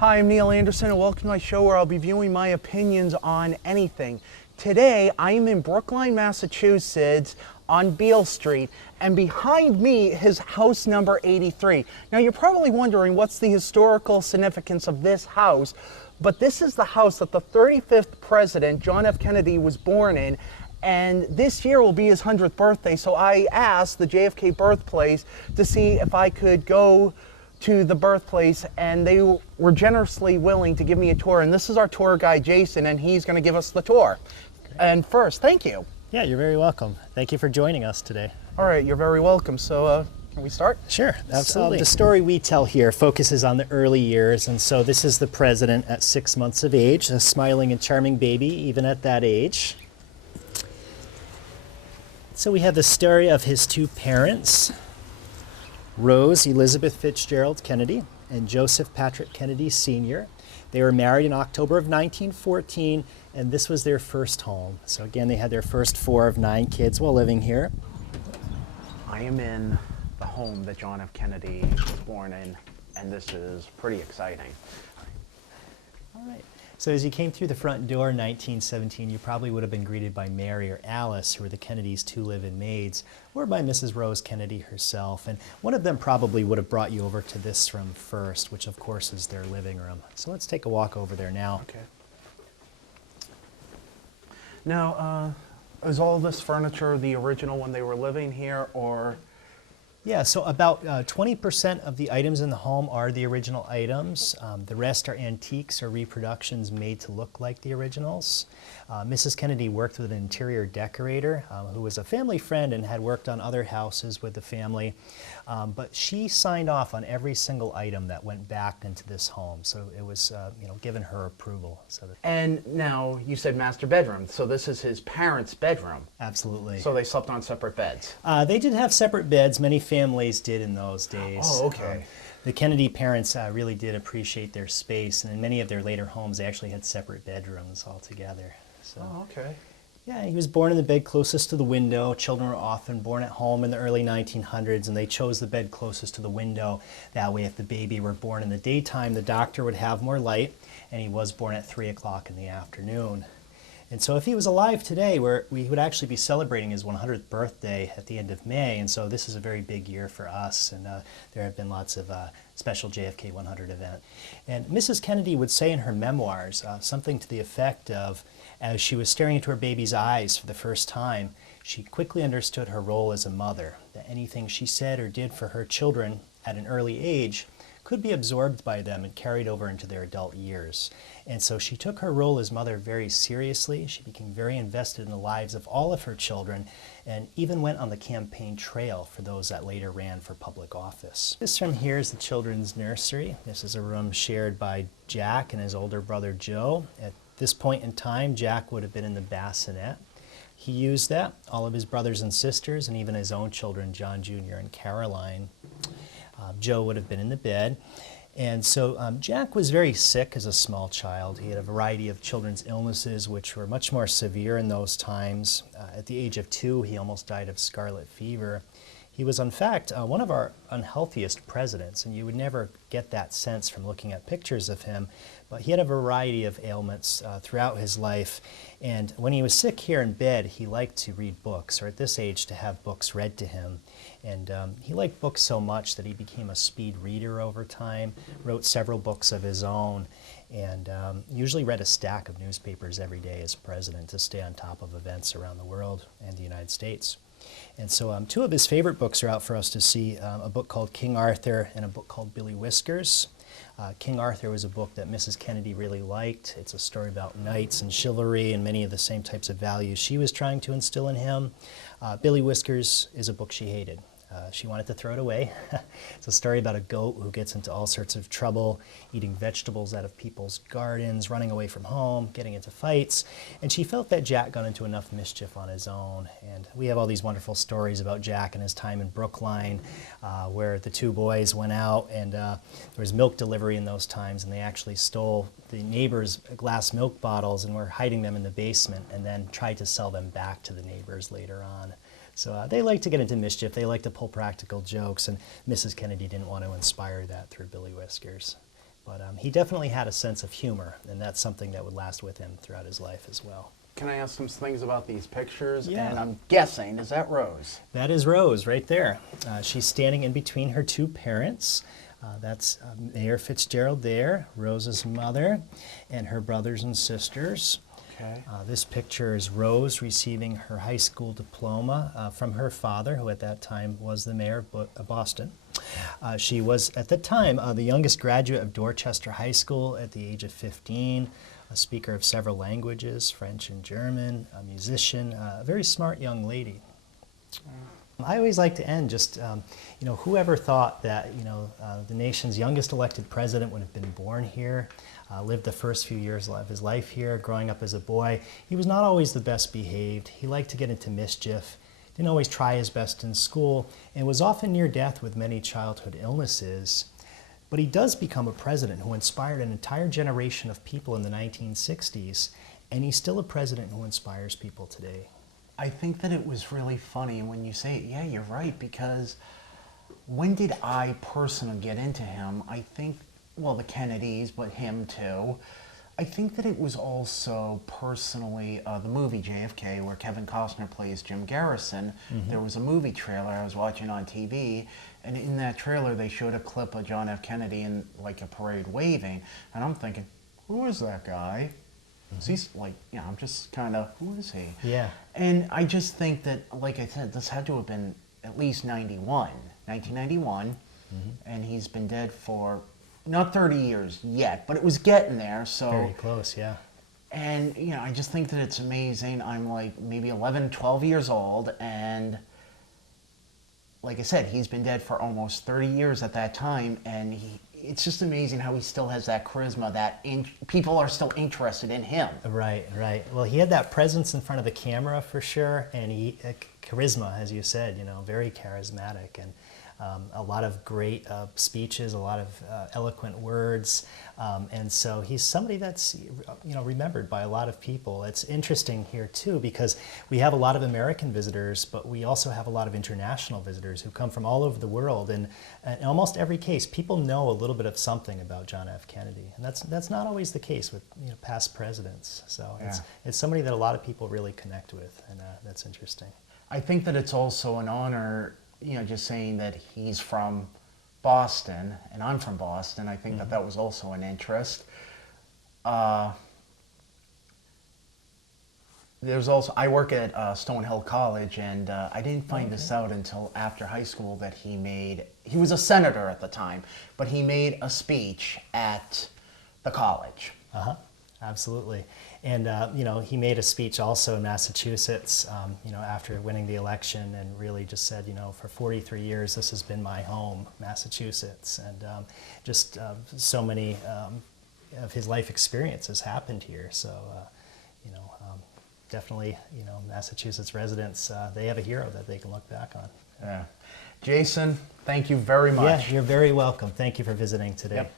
Hi, I'm Neil Anderson, and welcome to my show where I'll be viewing my opinions on anything. Today, I am in Brookline, Massachusetts on Beale Street, and behind me is house number 83. Now, you're probably wondering what's the historical significance of this house, but this is the house that the 35th president, John F. Kennedy, was born in, and this year will be his 100th birthday, so I asked the J.F.K Birthplace to see if I could go to the birthplace, and they were generously willing to give me a tour. And this is our tour guide, Jason, and he's going to give us the tour. Great. And first, thank you. Yeah, you're very welcome. Thank you for joining us today. All right, you're very welcome. So can we start? Sure, absolutely. The story we tell here focuses on the early years, and so this is the president at 6 months of age, a smiling and charming baby even at that age. So we have the story of his two parents, Rose Elizabeth Fitzgerald Kennedy and Joseph Patrick Kennedy Sr. They were married in October of 1914, and this was their first home. So again, they had their first 4 of 9 kids while living here. I am in the home that John F. Kennedy was born in, and this is pretty exciting. All right. So as you came through the front door in 1917, you probably would have been greeted by Mary or Alice, who were the Kennedys' 2 live-in maids, or by Mrs. Rose Kennedy herself. And one of them probably would have brought you over to this room first, which of course is their living room. So let's take a walk over there now. Okay. Now, is all this furniture the original when they were living here, or? Yeah, so about 20% of the items in the home are the original items. The rest are antiques or reproductions made to look like the originals. Mrs. Kennedy worked with an interior decorator who was a family friend and had worked on other houses with the family. But she signed off on every single item that went back into this home. So it was given her approval. And now you said master bedroom. So this is his parents' bedroom. Absolutely. So they slept on separate beds. They did have separate beds. Many families did in those days. Oh, okay. The Kennedy parents really did appreciate their space, and in many of their later homes, they actually had separate bedrooms altogether. So, oh, okay. Yeah, he was born in the bed closest to the window. Children were often born at home in the early 1900s, and they chose the bed closest to the window. That way, if the baby were born in the daytime, the doctor would have more light, and he was born at 3 o'clock in the afternoon. And so if he was alive today, we would actually be celebrating his 100th birthday at the end of May, and so this is a very big year for us, and there have been lots of special JFK 100 events. And Mrs. Kennedy would say in her memoirs something to the effect of, as she was staring into her baby's eyes for the first time, she quickly understood her role as a mother, that anything she said or did for her children at an early age could be absorbed by them and carried over into their adult years. And so she took her role as mother very seriously. She became very invested in the lives of all of her children and even went on the campaign trail for those that later ran for public office. This room here is the children's nursery. This is a room shared by Jack and his older brother Joe. At this point in time, Jack would have been in the bassinet. He used that, all of his brothers and sisters, and even his own children, John Jr. and Caroline. Joe would have been in the bed. And so Jack was very sick as a small child. He had a variety of children's illnesses which were much more severe in those times. At the age of 2, he almost died of scarlet fever. He was, in fact, one of our unhealthiest presidents, and you would never get that sense from looking at pictures of him. But he had a variety of ailments throughout his life, and when he was sick here in bed, he liked to read books, or at this age to have books read to him. And he liked books so much that he became a speed reader over time, wrote several books of his own, and usually read a stack of newspapers every day as president to stay on top of events around the world and the United States. And so 2 of his favorite books are out for us to see, a book called King Arthur and a book called Billy Whiskers. King Arthur was a book that Mrs. Kennedy really liked. It's a story about knights and chivalry and many of the same types of values she was trying to instill in him. Billy Whiskers is a book she hated. She wanted to throw it away. It's a story about a goat who gets into all sorts of trouble, eating vegetables out of people's gardens, running away from home, getting into fights. And she felt that Jack got into enough mischief on his own. And we have all these wonderful stories about Jack and his time in Brookline, where the 2 boys went out and there was milk delivery in those times, and they actually stole the neighbors' glass milk bottles and were hiding them in the basement and then tried to sell them back to the neighbors later on. So they like to get into mischief. They like to pull practical jokes, and Mrs. Kennedy didn't want to inspire that through Billy Whiskers. But he definitely had a sense of humor, and that's something that would last with him throughout his life as well. Can I ask some things about these pictures? Yeah. And I'm guessing, is that Rose? That is Rose right there. She's standing in between her two parents. That's Mayor Fitzgerald there, Rose's mother, and her brothers and sisters. Okay. This picture is Rose receiving her high school diploma from her father, who at that time was the mayor of Boston. She was, at the time, the youngest graduate of Dorchester High School at the age of 15, a speaker of several languages, French and German, a musician, a very smart young lady. I always like to end just, you know, whoever thought that, you know, the nation's youngest elected president would have been born here, lived the first few years of his life here, growing up as a boy. He was not always the best behaved. He liked to get into mischief, didn't always try his best in school, and was often near death with many childhood illnesses. But he does become a president who inspired an entire generation of people in the 1960s, and he's still a president who inspires people today. I think that it was really funny when you say it. Yeah, you're right, because when did I personally get into him? I think, well, the Kennedys, but him too. I think that it was also personally the movie J.F.K, where Kevin Costner plays Jim Garrison. Mm-hmm. There was a movie trailer I was watching on TV, and in that trailer they showed a clip of John F. Kennedy in like a parade waving, and I'm thinking, who is that guy? Mm-hmm. He's like, you know, I'm just kind of, who is he? Yeah. And I just think that, like I said, this had to have been at least 1991, mm-hmm. and he's been dead for not 30 years yet, but it was getting there. So very close, yeah. And, you know, I just think that it's amazing. I'm like maybe 11, 12 years old, and like I said, he's been dead for almost 30 years at that time, and it's just amazing how he still has that charisma, that people are still interested in him. Right, right. Well, he had that presence in front of the camera for sure, and charisma, as you said, you know, very charismatic, and a lot of great speeches, a lot of eloquent words, and so he's somebody that's, you know, remembered by a lot of people. It's interesting here too, because we have a lot of American visitors, but we also have a lot of international visitors who come from all over the world, and in almost every case, people know a little bit of something about John F. Kennedy, and that's not always the case with, you know, past presidents. So yeah. It's somebody that a lot of people really connect with, and that's interesting. I think that it's also an honor, you know, just saying that he's from Boston and I'm from Boston. I think mm-hmm. that was also an interest. There's also, I work at Stonehill College, and I didn't find this out until after high school that he was a senator at the time, but he made a speech at the college. Uh-huh. Absolutely. And, you know, he made a speech also in Massachusetts, you know, after winning the election, and really just said, you know, for 43 years, this has been my home, Massachusetts. And just so many of his life experiences happened here. So, you know, definitely, you know, Massachusetts residents, they have a hero that they can look back on. Yeah. Jason, thank you very much. Yeah, you're very welcome. Thank you for visiting today. Yep.